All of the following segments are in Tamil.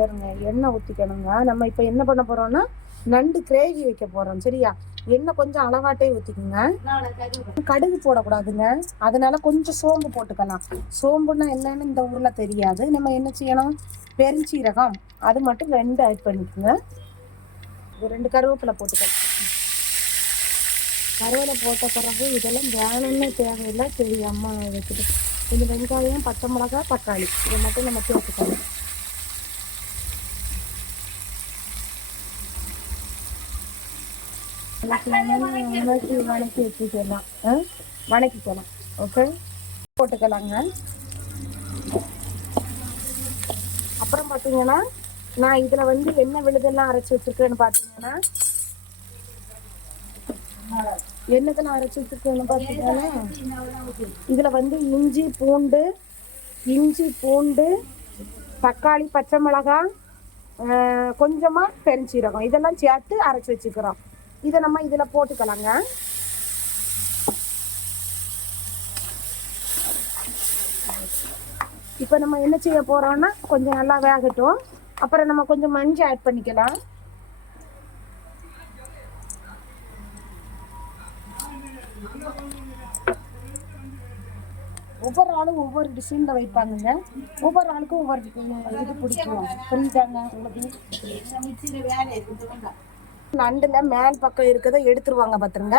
ஏறுங்க. எண்ணெய் ஊற்றிக்கணுங்க. நம்ம இப்போ என்ன பண்ண போகிறோம்னா நண்டு கிரேவி வைக்க போகிறோம். சரியா? எண்ணெய் கொஞ்சம் அளவாட்டே ஊற்றிக்குங்க. கடுகு போடக்கூடாதுங்க. அதனால கொஞ்சம் சோம்பு போட்டுக்கலாம். சோம்புன்னா என்னன்னு இந்த ஊரில் தெரியாது. நம்ம என்ன செய்யணும், பெருஞ்சீரகம் அது மட்டும் 2 ஆட் பண்ணிக்கோங்க. 2 கருவேப்பிலை போட்டுக்கலாம். கருவேப்பிலை போட்ட பிறகு இதெல்லாம் வேணும்னு தேவையில்லை. சரி அம்மா வைக்கிட்டு கொஞ்சம் வெங்காயம், பச்சை மிளகாய், தக்காளி இதை மட்டும் நம்ம சேர்த்துக்கலாம். வணக்கி வச்சுக்கலாம். வணக்கிக்கலாம். ஓகே, போட்டுக்கலாங்க. அப்புறம் பார்த்தீங்கன்னா நான் இதில் வந்து என்ன விழுதெல்லாம் அரைச்சி வச்சுருக்கேன்னு பார்த்தீங்கன்னா என்னதெல்லாம் அரைச்சி வச்சுருக்கேன்னு பார்த்தீங்கன்னா இதில் வந்து இஞ்சி பூண்டு தக்காளி, பச்சை மிளகாய், கொஞ்சமாக பெருஞ்சீரகம் இதெல்லாம் சேர்த்து அரைச்சி வச்சுக்கிறோம். இதை நம்ம இதில் போட்டுக்கலாங்க. இப்போ நம்ம என்ன செய்ய போகிறோம்னா கொஞ்சம் நல்லா வேகட்டும். அப்புறம் நம்ம கொஞ்சம் மஞ்சள் ஆட் பண்ணிக்கலாம். ஒவ்வொரு ஆளும் ஒவ்வொரு டிசைனில் வைப்பாங்க. ஒவ்வொரு ஆளுக்கும் ஒவ்வொரு இது பிடிக்கும். புரிஞ்சுதாங்க உங்களுக்கு? நண்டில் மேல் பக்கம் இருக்கிறத எடுத்துருவாங்க பார்த்துருங்க.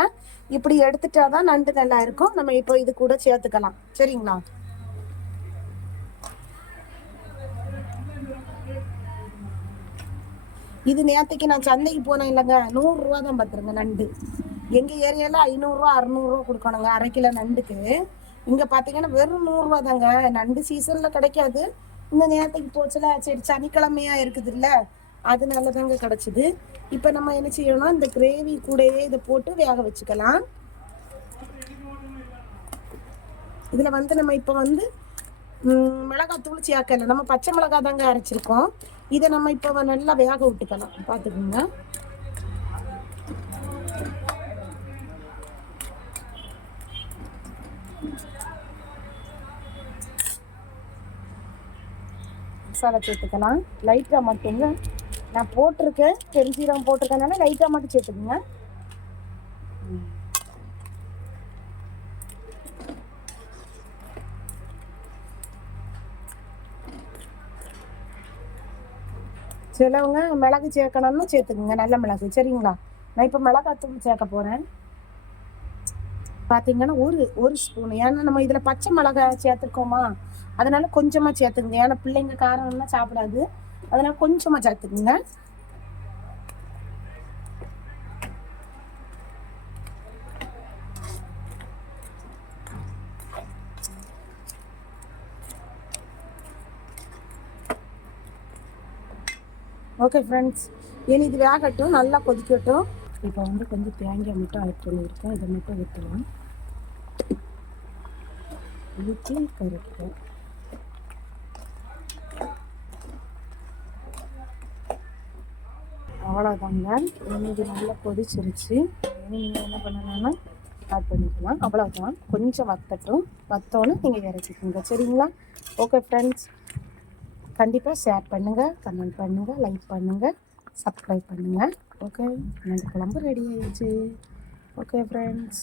இப்படி எடுத்துட்டா தான் நண்டு நல்லா இருக்கும். நம்ம இப்போ இது கூட சேர்த்துக்கலாம். சரிங்களா? இது நேற்றுக்கு நான் சந்தைக்கு போனேன் இல்லைங்க, 100 ரூபா தான் பார்த்துருங்க நண்டு. எங்கள் ஏரியாவில் 500 ரூபா 600 ரூபா கொடுக்கணுங்க அரை கிலோ நண்டுக்கு. இங்கே பார்த்தீங்கன்னா வெறும் 100 ரூபா தாங்க. நண்டு சீசனில் கிடைக்காது. இந்த நேரத்துக்கு போச்சுல, சரி சனிக்கிழமையாக இருக்குது இல்லை, அதனால தாங்க கிடச்சிது. இப்போ நம்ம என்ன செய்யணும்னா இந்த கிரேவி கூடயே இதை போட்டு வேக வச்சுக்கலாம். இதில் வந்து நம்ம இப்போ வந்து மிளகாத்தூள் சேர்க்கல, நம்ம பச்சை மிளகா தாங்க அரைச்சிருக்கோம். இதை நம்ம இப்போ நல்லா வேக விட்டுக்கலாம். பார்த்துக்கோங்க. மசாலா சேர்த்துக்கலாம். லைட்டாக மட்டுங்க நான் போட்டிருக்கேன், பெருஞ்சீரகம் போட்டிருக்கனால லைட்டாக மட்டும் சேர்த்துக்குங்க. சிலவங்க மிளகு சேர்க்கணும்னு சேர்த்துக்குங்க, நல்ல மிளகு. சரிங்களா? நான் இப்போ மிளகாத்தூள் சேர்க்க போகிறேன். பார்த்தீங்கன்னா ஒரு ஸ்பூன். ஏன்னா நம்ம இதில் பச்சை மிளகாய் சேர்த்துருக்கோமா, அதனால கொஞ்சமாக சேர்த்துக்குங்க. ஏன்னா பிள்ளைங்க காரம்லாம் சாப்பிடாது, அதனால கொஞ்சமாக சேர்த்துக்குங்க. ஓகே ஃப்ரெண்ட்ஸ், இனி இது வேகட்டும், நல்லா கொதிக்கட்டும். இப்போ வந்து கொஞ்சம் தேங்காய் மட்டும் ஆட் பண்ணியிருக்கேன். இதை மட்டும் ஊற்றலாம். ஊற்றி கரைக்கும். அவ்வளோதாங்க. இனி இது நல்லா கொதிச்சிருச்சு. இனி நீங்கள் என்ன பண்ணலாம்னா ஆட் பண்ணிக்கலாம். அவ்வளோதான். கொஞ்சம் வத்தோன்னு நீங்கள் இறக்கிக்கோங்க. சரிங்களா? ஓகே ஃப்ரெண்ட்ஸ், கண்டிப்பாக ஷேர் பண்ணுங்கள், கமெண்ட் பண்ணுங்கள், லைக் பண்ணுங்கள், சப்ஸ்கிரைப் பண்ணுங்கள். ஓகே, நண்டு குழம்பு ரெடி ஆயிடுச்சு. Okay friends.